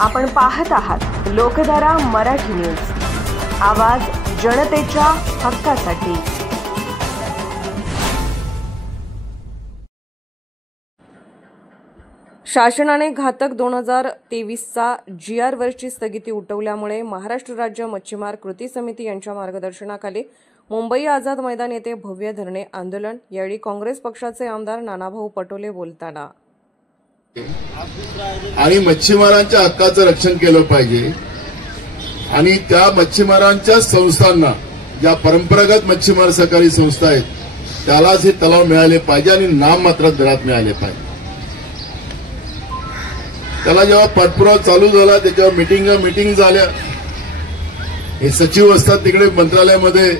आपण पाहत आहात लोकधारा मराठी न्यूज, आवाज जनतेच्या हक्कासाठी। शासनाने घातक 2023चा GR वरची स्थगिती उठवल्यामुळे महाराष्ट्र राज्य मच्छीमार कृती समिती यांच्या मार्गदर्शनाखाली मुंबई आझाद मैदान येथे भव्य धरणे आंदोलन। यावेळी काँग्रेस पक्षाचे आमदार नानाभाऊ पटोले बोलताना आणि मच्छीमारांच्या हक्काचं रक्षण केलं पाहिजे आणि त्या मच्छीमारांच्या संस्थांना, ज्या परंपरागत मच्छीमार सहकारी संस्था आहेत, त्यालाच हे तलाव मिळाले पाहिजे आणि नाममात्र दरात मिळाले पाहिजे। त्याला जेव्हा पाठपुरावा चालू झाला, त्याच्यावर मीटिंग झाल्या। हे सचिव असतात तिकडे मंत्रालयामध्ये,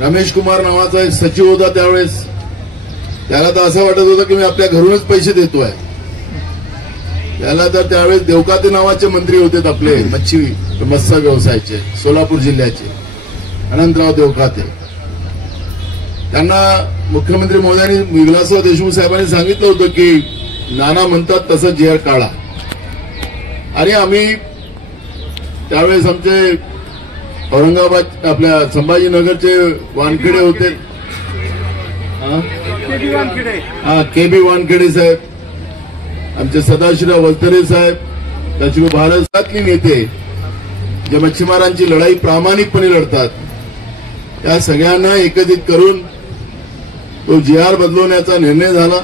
रमेश कुमार नावाचा एक सचिव होता त्यावेळेस। त्याला तर असं वाटत होतं की मी आपल्या घरूनच पैसे देतोय। त्याला तर त्यावेळेस देवकाते नावाचे मंत्री होते आपले मत्स्य व्यवसायाचे, सोलापूर जिल्ह्याचे अनंतराव देवकाते। त्यांना मुख्यमंत्री महोदयांनी विलासराव देशमुख साहेबांनी सांगितलं होतं की नाना म्हणतात तसं GR काढा। आणि आम्ही त्यावेळेस आमचे औरंगाबाद आपल्या संभाजीनगरचे वानखेडे होते, KB वानखेडे साहेब, आमचे सदाशिवराव वलतरे साहेब, त्याशिवाय भारतातली नेते जे मच्छीमारांची लढाई प्रामाणिकपणे लढतात, त्या सगळ्यांना एकत्रित करून तो GR बदलवण्याचा निर्णय झाला।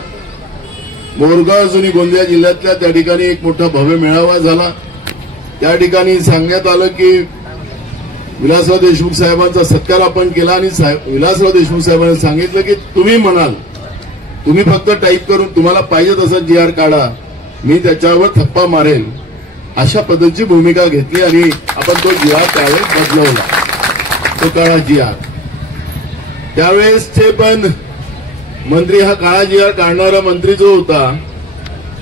मोरगाव जुनी गोंदिया जिल्ह्यातल्या त्या ठिकाणी एक मोठा भव्य मेळावा झाला। त्या ठिकाणी सांगण्यात आलं की विलासराव देशमुख साहेबांचा सत्कार आपण केला आणि विलासराव देशमुख साहेबांनी सांगितलं की तुम्ही म्हणाल, तुम्ही फक्त टाईप करून तुम्हाला पाहिजे तसं GR काढा, मी त्याच्यावर थप्पा मारेल, अशा पद्धतीची भूमिका घेतली आणि आपण तो GR त्यावेळेस बदलवला, तो काळा GR। त्यावेळेसचे पण मंत्री, हा काळा GR काढणारा मंत्री जो होता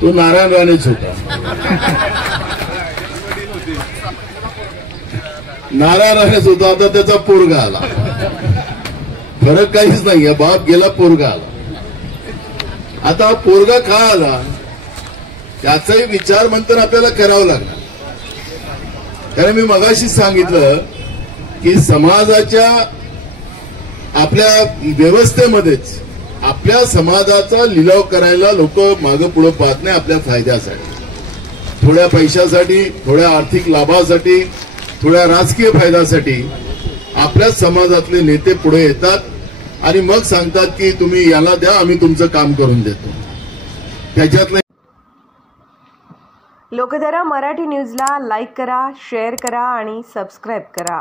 तो नारायण राणेच होता। नारायण राणेच होता, आता त्याचा पोरगा आला। फरक काहीच नाहीये, बाप गेला पोरगा आला। आता पोरगा का आला याचाही विचार मंथन आपल्याला करावं लागणार। कारण मी मगाशी सांगितलं की समाजाच्या आपल्या व्यवस्थेमध्येच आपल्या समाजाचा लिलाव करायला लोक मागं पुढे पाहत नाही, आपल्या फायद्यासाठी, थोड्या पैशासाठी, थोड्या आर्थिक लाभासाठी, थोड्या राजकीय फायद्यासाठी आपल्या समाजातले नेते पुढे येतात आणि मग सांगतात की तुम्ही याला द्या, आम्ही तुमचं काम करून देतो। त्याच्यातलं लोकधारा मराठी न्यूजला लाईक करा, शेअर करा आणि सबस्क्राईब करा।